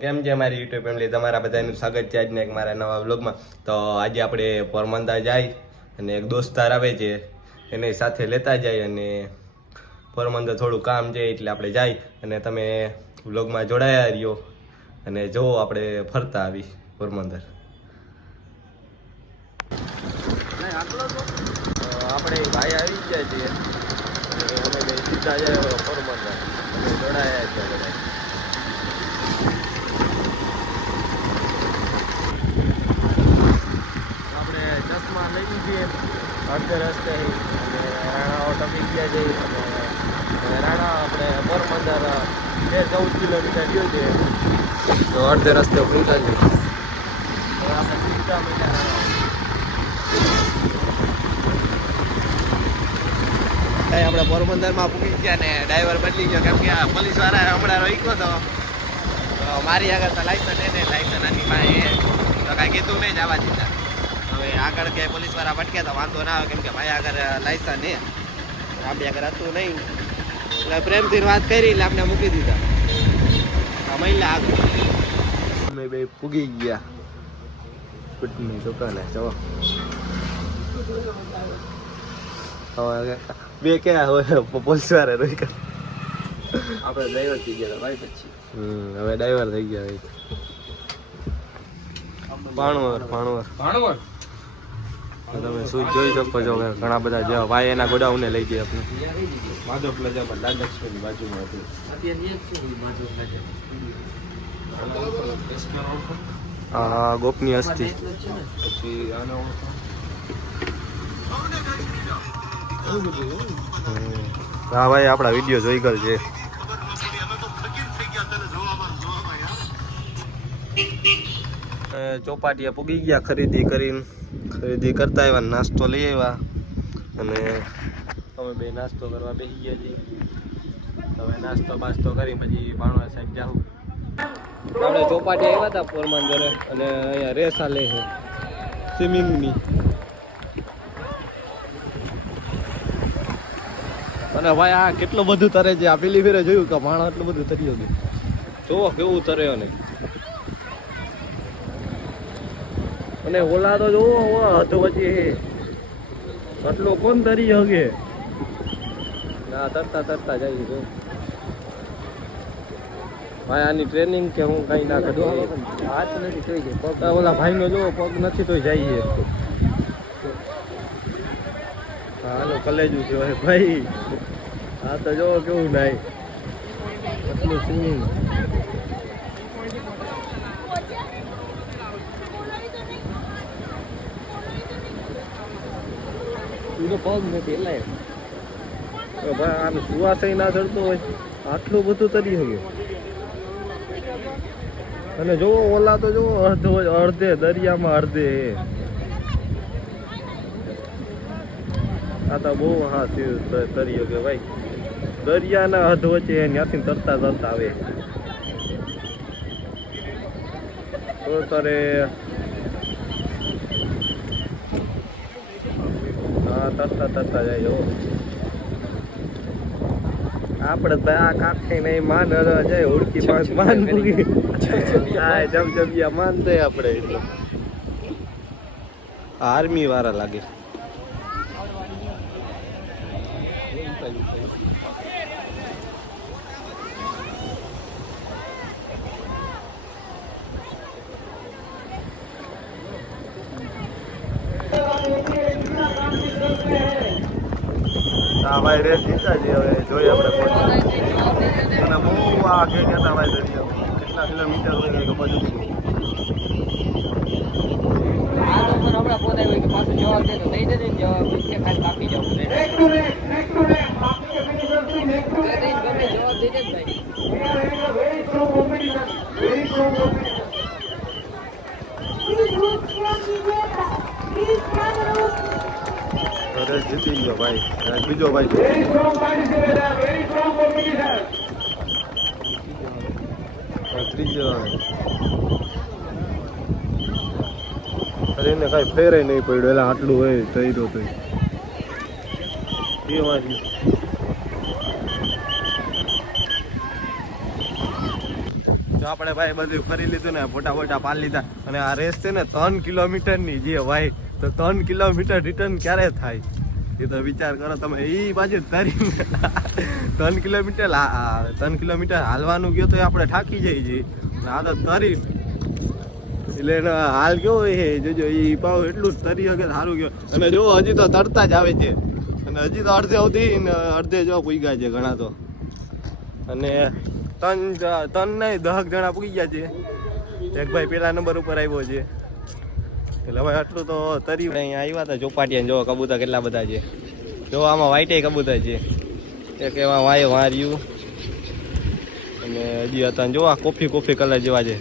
કેમ છે મારી યુટ્યુબ ફેમિલી તમારા બધાનું સ્વાગત છે આજને એક મારા નવા વ્લોગમાં તો આજે આપણે પોરબંદર જાય અને એક દોસ્તાર આવે છે, એને સાથે લેતા જાય અને પોરબંદર થોડું કામ છે એટલે આપણે જાય અને તમે વ્લોગમાં જોડાયા રહ્યો અને જો આપણે ફરતા આવી પોરબંદર. આપણે ભાઈ આવી ગયા છીએ. અમે સીધા જાય પોરબંદર. જોડાયા છીએ બધા આપણે ચશ્મા લઈ લીધી અડધે રસ્તે અને રાણાઓ ટપી ગયા છે અને રાણા આપણે પોરબંદર બે ચૌદ કિલોમીટર ગયો છે. તો અડધે રસ્તે ભૂલતા છે. આપણે મહિના રાણા આપણે પોરબંદરમાં પૂકી ગયા ને ડ્રાઈવર બદલી ગયો. કેમ કે આ પોલીસવાળા હમણાં રોક્યો તો. તો મારી આગળ તો લાયસન્સ એને લાયસન્સ આની પાસે તો કાંઈ કીધું નહીં જવા દીધા. હવે આગળ કે પોલીસવાળા ભટકે તો વાંધો ના આવે કેમ કે ભાઈ આગળ લાયસન્સ નહીં આપણે આગળ હતું નહીં. એટલે પ્રેમથી વાત કરી એટલે આપણે મૂકી દીધા. આ મહિલા આગળ. અમે બે પૂગી ગયા. ફૂટની દુકાને જવો હવે બે ક્યાં હોય? પોલીસવાળા કર આપણે ડ્રાઈવર થઈ ગયા ભાઈ પછી. હમ હવે ડ્રાઈવર થઈ ગયા. ભાઈ. ભાણવર ભાણવર. ભાણવર? તમે શું જોઈ શકો છો કે ઘણા બધા જેવા ભાઈ એના ગોડાઉને લઈ ગયા આપણે. માધવ પ્લાઝામાં દાદ લક્ષ્મીની બાજુમાં હતું. આ ગોપની અસ્થિ પછી આને હા ભાઈ આપણા વીડિયો જોઈ ગયેલ છે. ચોપાટીએ પૂગી ગયા ખરીદી કરીને. ખરીદી કરતા આવ્યા નાસ્તો લઈ આવ્યા. અને અમે બે નાસ્તો કરવા બેસી ગયા છીએ. હવે નાસ્તો બાસ્તો કરી પછી ભાણવા સાહેબ જાઉં આપણે ચોપાટી આવ્યા હતા પોરબંદરે અને અહીંયા રેસ આલે છે. સ્વિમિંગની. અને ભાઈ આ કેટલું બધું તરે છે? આ પેલી ફેરે જોયું કે ભાણો એટલું બધું તર્યું હતું જોવો કેવું તરે અને. અને ઓલા તો જોવો હતો પછી આટલો કોણ તરી હગે? ના તરતા તરતા જાય જો ભાઈ આની ટ્રેનિંગ કે હું કઈ ના કરું. હાથ નથી થઈ ગયો પગ ઓલા ભાઈ નો જોવો પગ નથી તો જઈએ હાલો કલેજું છે ભાઈ. આ તો જોવો કેવું નાય આટલું સ્વિમિંગ એનો પગ નથી એટલે ભાઈ, આમ સુવાસય ના ચડતો હોય, આટલું બધું તરી શકે અને જોવો ઓલા તો જોવો અડધો અડધે દરિયામાં અડધે આ તો બહુ હા તરી શકે ભાઈ. દરિયાના અધ વચ્ચે ત્યાંથી તરતા તરતા આવે. તો તારે તરતા તરતા જાય એવો આપણે તો આ કાંઠે નહીં માન જાય હુડકી માન માન મૂકી હા જબ જબિયા માન દે આપણે એટલે. આર્મી વાળા લાગે. હા ભાઈ રેસ ચિંતા છે હવે જોઈએ આપણે અને બહુ આગે કહેતા ભાઈ દરિયો કેટલા કિલોમીટર હોય એ ખબર નથી આ તો પણ હમણાં ફોન આવ્યો કે પાછો જવાબ દે તો દઈ દેજે ને જવાબ કે ખાલી કાપી જાવ દઈ દેજે. ગમે જવાબ દઈ દે ને ભાઈ જીતી ગયો ભાઈ બીજો ભાઈ ત્રીજો અરે એને કઈ ફેરે નહીં પડ્યું એટલે આટલું હોય થઈ તો એ વાંચ્યું તો આપણે ભાઈ બધું ફરી લીધું ને ફોટા ફોટા પાડી લીધા. અને આ રેસ છે ને ત્રણ કિલોમીટરની જે ભાઈ. તો ત્રણ કિલોમીટર રિટર્ન ક્યારે થાય? એ તો વિચાર કરો તમે એ બાજુ તરી ત્રણ કિલોમીટર ત્રણ કિલોમીટર હાલવાનું ગયો તો આપણે થાકી જઈએ છીએ. આ તો તરી એટલે એનો હાલ કેવો એ જોજો એ પાવ એટલું જ તરી વગર સારું ગયો. અને જો, હજી તો તરતા જ આવે છે. અને હજી તો અડધે સુધી ને અડધે જો પૂગ્યા છે ઘણા તો. અને ત્રણ ત્રણ નહીં, દહક જણા પૂગી ગયા છે. એક ભાઈ પેલા નંબર ઉપર આવ્યો છે. એટલે હવે આટલું તો તરી અહીંયા આવ્યા હતા ચોપાટીયા જો કબૂતર કેટલા બધા છે. જો આમાં વાઈટે કબૂતર છે. એક એમાં વાય વાર્યું. અને હજી હતા જો આ કોફી કોફી કલર જેવા છે.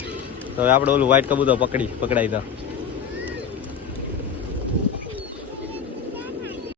તો હવે આપણે ઓલું વ્હાઈટ કબૂતર પકડી, પકડાઈ દો.